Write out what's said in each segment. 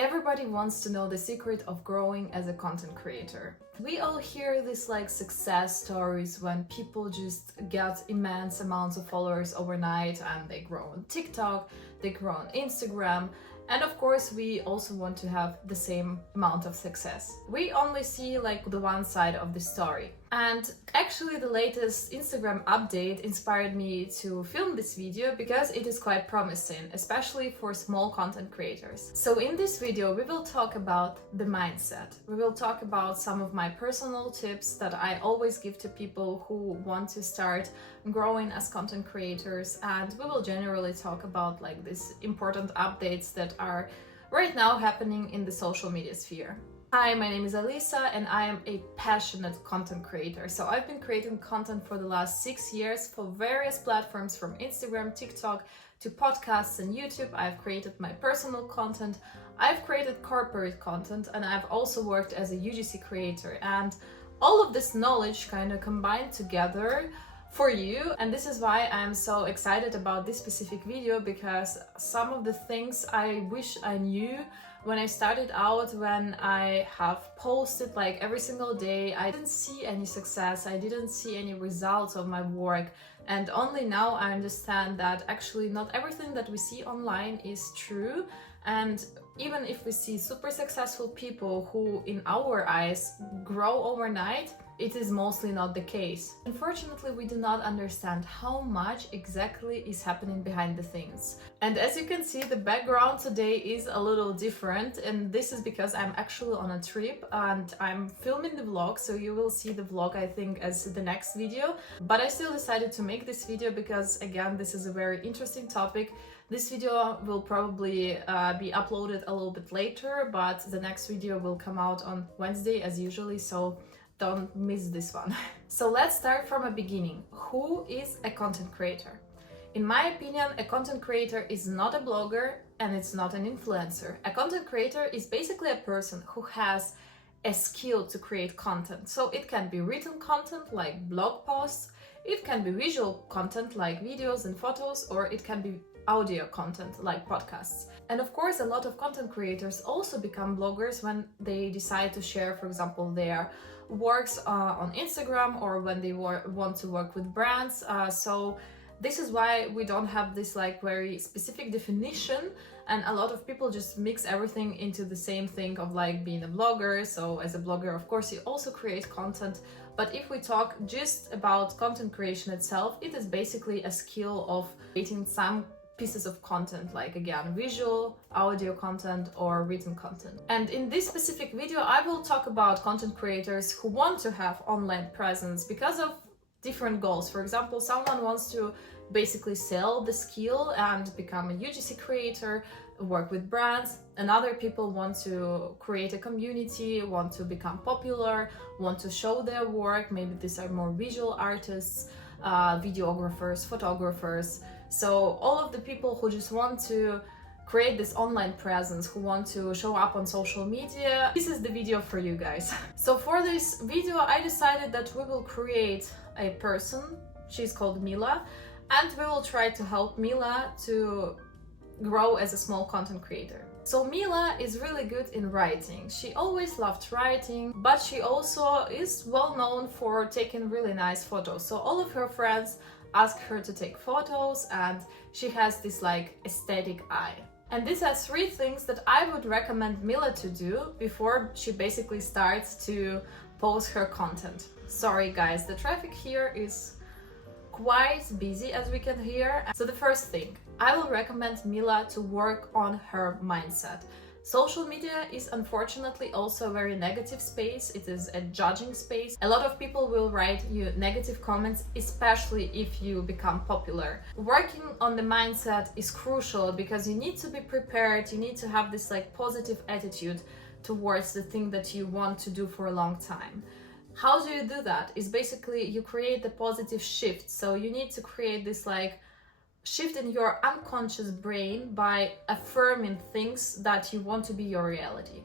Everybody wants to know the secret of growing as a content creator. We all hear these success stories when people just get immense amounts of followers overnight and they grow on TikTok, they grow on Instagram, and of course we also want to have the same amount of success. We only see the one side of the story. And actually the latest Instagram update inspired me to film this video because it is quite promising, especially for small content creators. So in this video we will talk about the mindset. We will talk about some of my personal tips that I always give to people who want to start growing as content creators, and we will generally talk about these important updates that are right now happening in the social media sphere. Hi, my name is Alisa and I am a passionate content creator. So I've been creating content for the last 6 years for various platforms, from Instagram, TikTok to podcasts and YouTube. I've created my personal content, I've created corporate content, and I've also worked as a UGC creator. And all of this knowledge kind of combined together for you, and this is why I'm so excited about this specific video, because some of the things I wish I knew when I started out, when I have posted every single day, I didn't see any success, I didn't see any results of my work, and only now I understand that actually not everything that we see online is true. And even if we see super successful people who in our eyes grow overnight, it is mostly not the case. Unfortunately, we do not understand how much exactly is happening behind the scenes. And as you can see, the background today is a little different, and this is because I'm actually on a trip and I'm filming the vlog, so you will see the vlog I think as the next video. But I still decided to make this video because again, this is a very interesting topic. This video will probably be uploaded a little bit later, but the next video will come out on Wednesday as usually, so don't miss this one. So let's start from a beginning. Who is a content creator? In my opinion, a content creator is not a blogger and it's not an influencer. A content creator is basically a person who has a skill to create content. So it can be written content like blog posts, it can be visual content like videos and photos, or it can be audio content like podcasts. And of course, a lot of content creators also become bloggers when they decide to share, for example, their works on Instagram, or when they want to work with brands. So this is why we don't have this very specific definition, and a lot of people just mix everything into the same thing of being a blogger. So as a blogger, of course, you also create content, but if we talk just about content creation itself, it is basically a skill of creating some pieces of content, again, visual, audio content or written content. And in this specific video, I will talk about content creators who want to have online presence because of different goals. For example, someone wants to basically sell the skill and become a UGC creator, work with brands, and other people want to create a community, want to become popular, want to show their work. Maybe these are more visual artists, videographers, photographers. So all of the people who just want to create this online presence, who want to show up on social media, this is the video for you guys. So for this video, I decided that we will create a person. She's called Mila, and we will try to help Mila to grow as a small content creator. So Mila is really good in writing. She always loved writing, but she also is well known for taking really nice photos. So all of her friends ask her to take photos, and she has this aesthetic eye. And these are 3 things that I would recommend Mila to do before she basically starts to post her content. Sorry guys, the traffic here is quite busy, as we can hear. So the first thing, I will recommend Mila to work on her mindset. Social media is unfortunately also a very negative space. It is a judging space. A lot of people will write you negative comments, especially if you become popular. Working on the mindset is crucial because you need to be prepared. You need to have this positive attitude towards the thing that you want to do for a long time. How do you do that? Is basically you create the positive shift. So you need to create this shift in your unconscious brain by affirming things that you want to be your reality.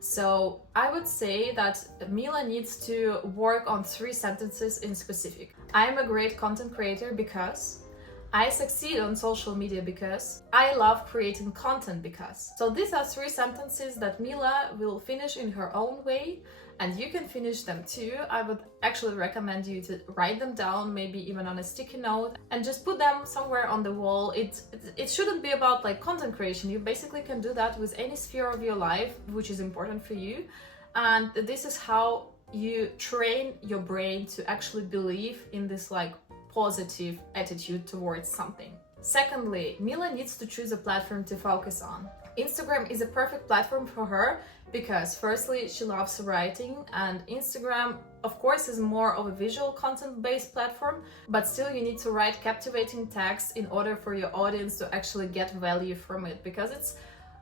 So I would say that Mila needs to work on 3 sentences in specific. I am a great content creator because I succeed on social media because, I love creating content because. So these are 3 sentences that Mila will finish in her own way, and you can finish them too. I would actually recommend you to write them down, maybe even on a sticky note, and just put them somewhere on the wall. It shouldn't be about like content creation. You basically can do that with any sphere of your life which is important for you, and this is how you train your brain to actually believe in this like positive attitude towards something. Secondly, Mila needs to choose a platform to focus on. Instagram is a perfect platform for her because firstly, she loves writing, and Instagram, of course, is more of a visual content-based platform, but still you need to write captivating text in order for your audience to actually get value from it, because it's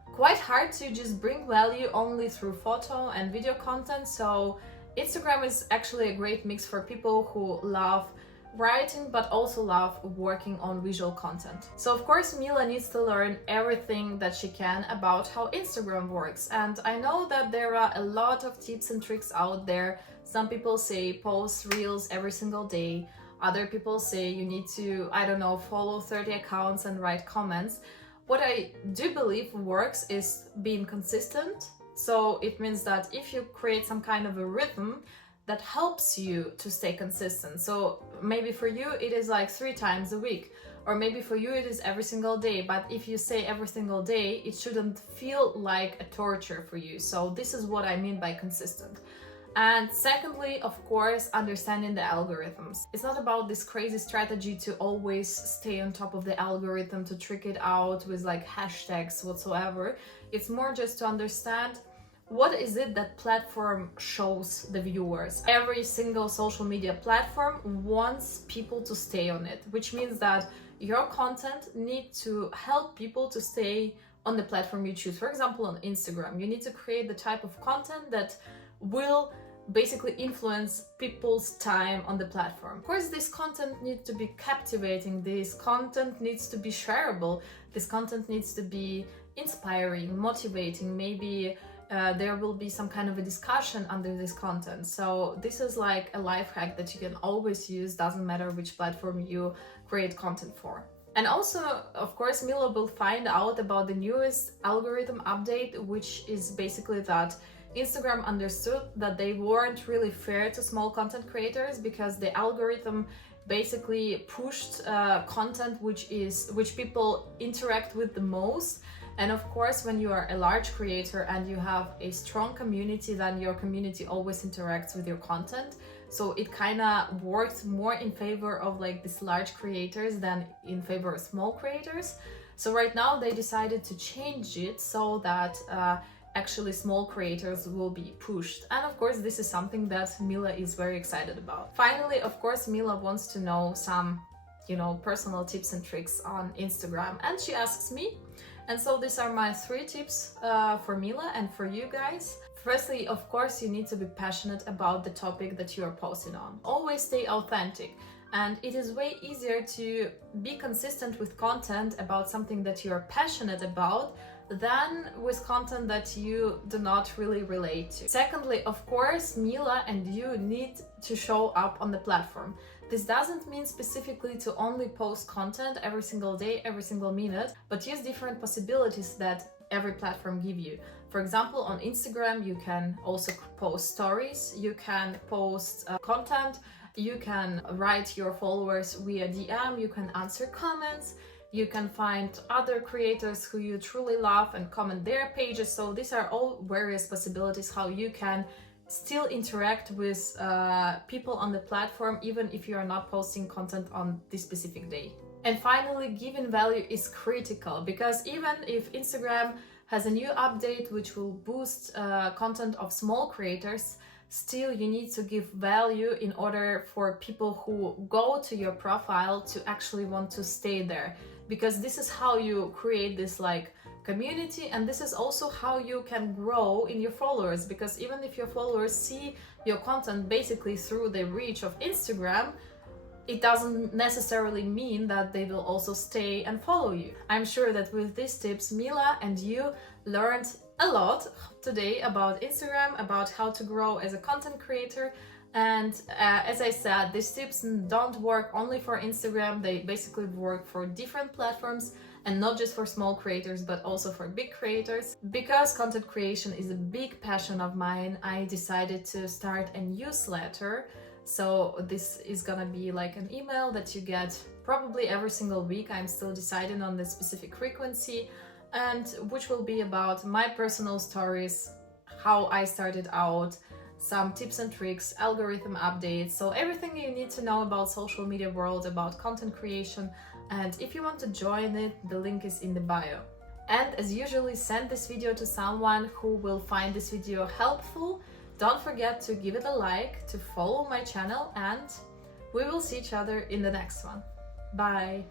quite hard to just bring value only through photo and video content. So Instagram is actually a great mix for people who love writing but also love working on visual content. So of course Mila needs to learn everything that she can about how Instagram works, and I know that there are a lot of tips and tricks out there. Some people say post reels every single day, other people say you need to, I don't know, follow 30 accounts and write comments. What I do believe works is being consistent. So it means that if you create some kind of a rhythm that helps you to stay consistent. So maybe for you it is like 3 times a week, or maybe for you it is every single day, but if you say every single day, it shouldn't feel like a torture for you. So this is what I mean by consistent. And secondly, of course, understanding the algorithms. It's not about this crazy strategy to always stay on top of the algorithm, to trick it out with like hashtags whatsoever. It's more just to understand what is it that platform shows the viewers. Every single social media platform wants people to stay on it, which means that your content needs to help people to stay on the platform you choose. For example, on Instagram, you need to create the type of content that will basically influence people's time on the platform. Of course, this content needs to be captivating, this content needs to be shareable, this content needs to be inspiring, motivating, maybe there will be some kind of a discussion under this content. So this is like a life hack that you can always use, doesn't matter which platform you create content for. And also, of course, Mila will find out about the newest algorithm update, which is basically that Instagram understood that they weren't really fair to small content creators, because the algorithm basically pushed content which people interact with the most. And of course, when you are a large creator and you have a strong community, then your community always interacts with your content. So it kind of works more in favor of like these large creators than in favor of small creators. So right now they decided to change it so that actually small creators will be pushed. And of course, this is something that Mila is very excited about. Finally, of course, Mila wants to know some, personal tips and tricks on Instagram, and she asks me. And so these are my 3 tips for Mila and for you guys. Firstly, of course, you need to be passionate about the topic that you are posting on. Always stay authentic. And it is way easier to be consistent with content about something that you are passionate about than with content that you do not really relate to. Secondly, of course, Mila and you need to show up on the platform. This doesn't mean specifically to only post content every single day, every single minute, but use different possibilities that every platform give you. For example, on Instagram, you can also post stories, you can post content, you can write your followers via DM, you can answer comments, you can find other creators who you truly love and comment their pages. So these are all various possibilities how you can still interact with people on the platform, even if you are not posting content on this specific day. And finally, giving value is critical, because even if Instagram has a new update which will boost content of small creators, still you need to give value in order for people who go to your profile to actually want to stay there, because this is how you create this like community, and this is also how you can grow in your followers, because even if your followers see your content basically through the reach of Instagram, it doesn't necessarily mean that they will also stay and follow you. I'm sure that with these tips, Mila and you learned a lot today about Instagram, about how to grow as a content creator, And as I said, these tips don't work only for Instagram, they basically work for different platforms and not just for small creators but also for big creators. Because content creation is a big passion of mine, I decided to start a newsletter. So this is gonna be like an email that you get probably every single week. I'm still deciding on the specific frequency, and which will be about my personal stories, how I started out, some tips and tricks, algorithm updates, so everything you need to know about social media world, about content creation. And if you want to join it, the link is in the bio. And as usually, send this video to someone who will find this video helpful. Don't forget to give it a like, to follow my channel, and we will see each other in the next one. Bye!